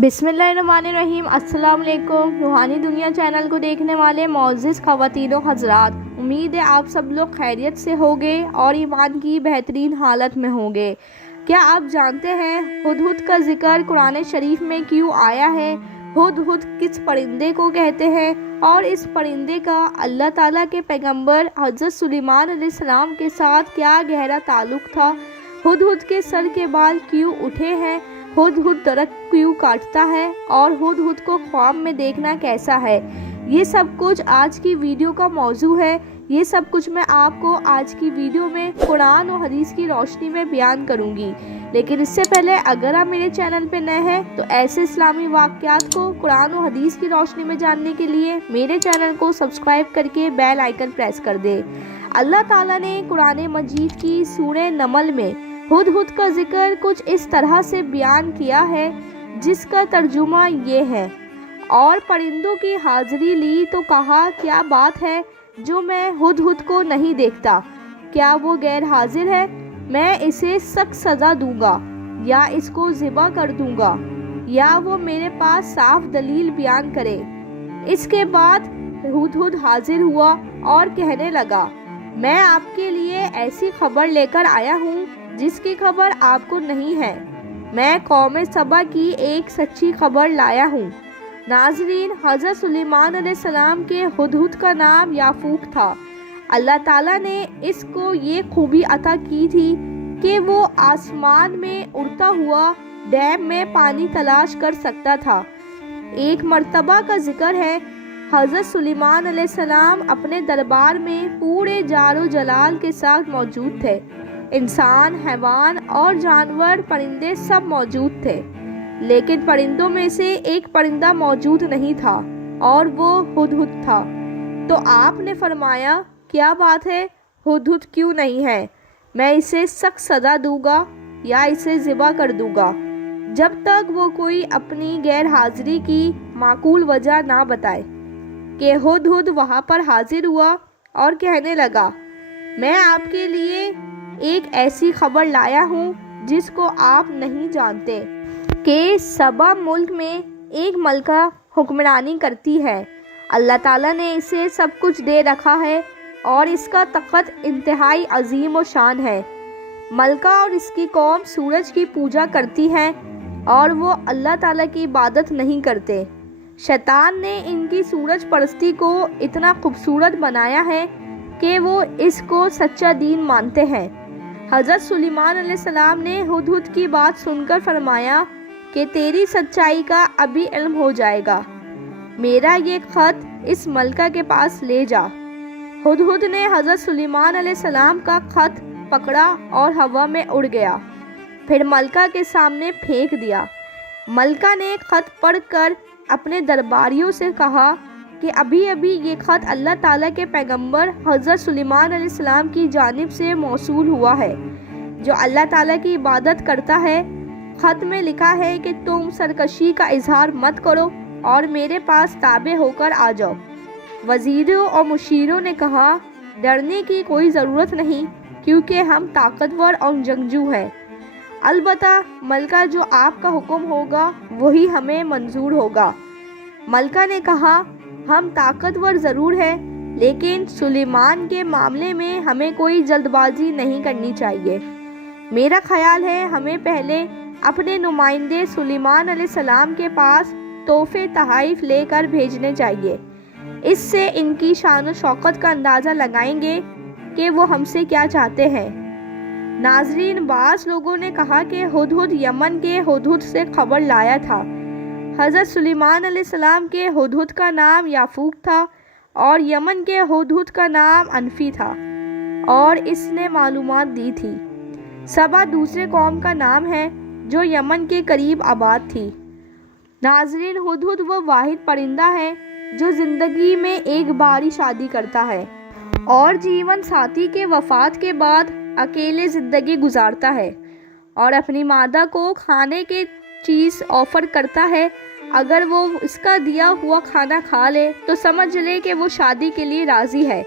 बिस्मिल्लाहिर्रहमानिर्रहीम। अस्सलाम वालेकुम। रूहानी दुनिया चैनल को देखने वाले मोअज़्ज़िज़ ख़वातीनो हज़रात, उम्मीद है आप सब लोग खैरियत से होंगे और ईमान की बेहतरीन हालत में होंगे। क्या आप जानते हैं हुदहुद का ज़िक्र कुरान शरीफ में क्यों आया है? हुदहुद किस परिंदे को कहते हैं और इस परिंदे का अल्लाह ताला के पैगंबर हज़रत सुलेमान अलैहिस्सलाम के साथ क्या गहरा ताल्लुक़ था? हुदहुद के सर के बाल क्यों उठे हैं? हुदहुद दरख्त क्यों काटता है और हुदहुद को ख्वाब में देखना कैसा है? ये सब कुछ आज की वीडियो का मौजू है। ये सब कुछ मैं आपको आज की वीडियो में कुरान और हदीस की रोशनी में बयान करूंगी। लेकिन इससे पहले अगर आप मेरे चैनल पे नए हैं तो ऐसे इस्लामी वाक़यात को कुरान और हदीस की रोशनी में जानने के लिए मेरे चैनल को सब्सक्राइब करके बेल आइकन प्रेस कर दे। अल्लाह ताला ने कुरान मजीद की सूरह नमल में हुदहुद का जिक्र कुछ इस तरह से बयान किया है जिसका तर्जुमा ये है, और परिंदों की हाजिरी ली तो कहा क्या बात है जो मैं हुदहुद को नहीं देखता? क्या वो गैर हाजिर है? मैं इसे सख्त सज़ा दूंगा या इसको ज़िबा कर दूंगा या वो मेरे पास साफ दलील बयान करे। इसके बाद हुदहुद हाजिर हुआ और कहने लगा, मैं आपके लिए ऐसी खबर लेकर आया हूँ जिसकी खबर आपको नहीं है। मैं कौम सबा की एक सच्ची खबर लाया हूँ। नाज़रीन, हज़रत सुलेमान अलैहिस्सलाम के हुदहुद का नाम याफूक था। अल्लाह ताला ने इसको ये खूबी अता की थी कि वो आसमान में उड़ता हुआ डैम में पानी तलाश कर सकता था। एक मर्तबा का जिक्र है, हज़रत सुलेमान अलैहिस्सलाम अपने दरबार में पूरे जारो जलाल के साथ मौजूद थे। इंसान, हैवान और जानवर, परिंदे सब मौजूद थे, लेकिन परिंदों में से एक परिंदा मौजूद नहीं था और वो हुदहुद था। तो आपने फरमाया, क्या बात है, हुदहुद क्यों नहीं है? मैं इसे सख्त सज़ा दूंगा या इसे ज़िबा कर दूंगा जब तक वो कोई अपनी गैर हाजिरी की माकूल वजह ना बताए। कि हुदहुद वहाँ पर हाजिर हुआ और कहने लगा, मैं आपके लिए एक ऐसी खबर लाया हूँ जिसको आप नहीं जानते कि सबा मुल्क में एक मलका हुक्मरानी करती है। अल्लाह ताला ने इसे सब कुछ दे रखा है और इसका तख़्त इंतहाई अजीम और शान है। मलका और इसकी कौम सूरज की पूजा करती है और वो अल्लाह ताला की इबादत नहीं करते। शैतान ने इनकी सूरज परस्ती को इतना खूबसूरत बनाया है कि वो इसको सच्चा दीन मानते हैं। हज़रत सुलेमान अलैहिस्सलाम ने हुदहुद की बात सुनकर फरमाया कि तेरी सच्चाई का अभी इल्म हो जाएगा। मेरा ये ख़त इस मलका के पास ले जा। हुदहुद ने हज़रत सुलेमान अलैहिस्सलाम का ख़त पकड़ा और हवा में उड़ गया, फिर मलका के सामने फेंक दिया। मलका ने ख़त पढ़कर अपने दरबारियों से कहा कि अभी अभी ये ख़त अल्लाह ताला के पैगंबर हज़रत सुलेमान अलैहिस्सलाम की जानिब से मौसूल हुआ है, जो अल्लाह ताला की इबादत करता है। ख़त में लिखा है कि तुम सरकशी का इजहार मत करो और मेरे पास ताबे होकर आ जाओ। वज़ीरों और मुशीरों ने कहा, डरने की कोई ज़रूरत नहीं क्योंकि हम ताकतवर और जंगजू हैं। अलबत्ता मलका जो आपका हुक्म होगा वही हमें मंजूर होगा। मलका ने कहा, हम ताकतवर ज़रूर हैं, लेकिन सुलेमान के मामले में हमें कोई जल्दबाजी नहीं करनी चाहिए। मेरा ख्याल है हमें पहले अपने नुमाइंदे सुलेमान अलैहिस्सलाम के पास तोहफे तहाइफ लेकर भेजने चाहिए। इससे इनकी शान और शौकत का अंदाज़ा लगाएंगे कि वो हमसे क्या चाहते हैं। नाजरीन, बाज़ लोगों ने कहा कि हुदहुद यमन के हुदहुद से खबर लाया था। हज़रत सुलेमान अलैहिस्सलाम के हुदहुद का नाम याफूक था और यमन के हुदहुद का नाम अनफी था और इसने मालूमात दी थी। सबा दूसरे कौम का नाम है जो यमन के करीब आबाद थी। नाजरीन, हुदहुद वो वाहिद परिंदा है जो ज़िंदगी में एक बार ही शादी करता है और जीवन साथी के वफ़ात के बाद अकेले ज़िंदगी गुजारता है और अपनी मादा को खाने के चीज़ ऑफ़र करता है। अगर वो इसका दिया हुआ खाना खा ले तो समझ ले कि वो शादी के लिए राज़ी है,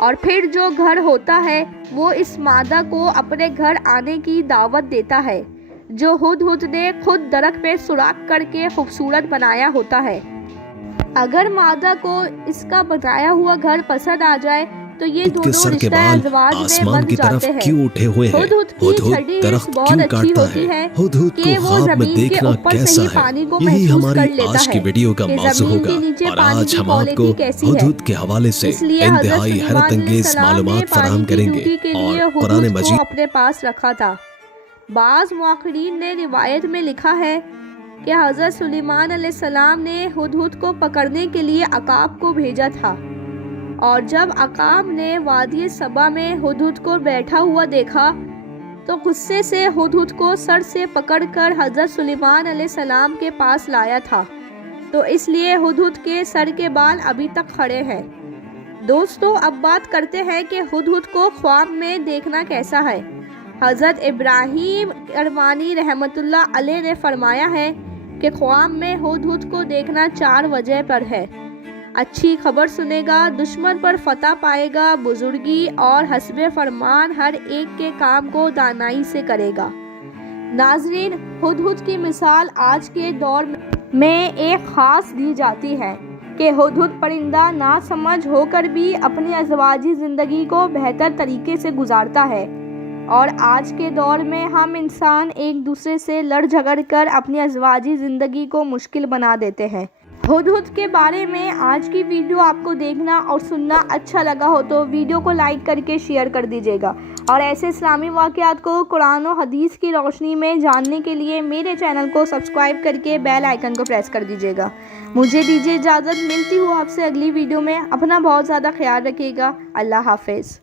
और फिर जो घर होता है वो इस मादा को अपने घर आने की दावत देता है। जो हुदहुद ने खुद दरख्त में सुराख करके खूबसूरत बनाया होता है। अगर मादा को इसका बनाया हुआ घर पसंद आ जाए तो ये के दोनों सर के रिश्ता बाल अज़वाज में आसमान बन की तरफ जाते हैं। क्यों उठे हुए हैं? हुदहुद की हुदहुद छठी दरख्त बहुत क्यों अच्छी काटता होती है? है हुदहुद कि को वो ख्वाब में जमीन के देखना ऊपर से कैसा ही है? पानी को यही महसूस हमारी कर लेता आज की है वीडियो का कि मौजू जमीन होगा के नीचे और पानी आज की हम आपको क्वालिटी कैसी है। हुदहुद के हवाले से इसलिए हज़रत इंतहाई सुलेमान हैरत अंगेज अलैहिस्सलाम ने मालूमात पानी फराहम की करेंगे ड्यूटी के लिए और कुरान हुदहुद को मजीद अपने पास रखा था। बाज़ मुअक्खरीन ने रिवायत में लिखा है कि हज़रत सुलेमान अलैहिस्सलाम ने हुदहुद को पकड़ने के लिए अकाब को भेजा था, और जब अकाब ने वादी सबा में हुदहुद को बैठा हुआ देखा तो गुस्से से हुदहुद को सर से पकड़कर हज़रत सुलेमान अलैहिस्सलाम के पास लाया था। तो इसलिए हुदहुद के सर के बाल अभी तक खड़े हैं। दोस्तों, अब बात करते हैं कि हुदहुद को ख्वाब में देखना कैसा है। हज़रत इब्राहीम करमानी रहमतुल्लाह अलैह ने फरमाया है कि ख्वाब में हुदहुद को देखना 4 वजह पर है। अच्छी खबर सुनेगा, दुश्मन पर फतह पाएगा, बुजुर्गी और हस्बे फरमान हर एक के काम को दानाई से करेगा। नाजरीन, हुदहुद की मिसाल आज के दौर में एक ख़ास दी जाती है कि हुदहुद परिंदा नासमझ होकर भी अपनी अज़वाजी ज़िंदगी को बेहतर तरीके से गुजारता है, और आज के दौर में हम इंसान एक दूसरे से लड़ झगड़ कर अपनी अज़वाजी ज़िंदगी को मुश्किल बना देते हैं। हुदहुद के बारे में आज की वीडियो आपको देखना और सुनना अच्छा लगा हो तो वीडियो को लाइक करके शेयर कर दीजिएगा, और ऐसे इस्लामी वाक़यात को कुरान और हदीस की रोशनी में जानने के लिए मेरे चैनल को सब्सक्राइब करके बेल आइकन को प्रेस कर दीजिएगा। मुझे दीजिए इजाज़त, मिलती हूँ आपसे अगली वीडियो में। अपना बहुत ज़्यादा ख्याल रखिएगा। अल्लाह हाफ़िज़।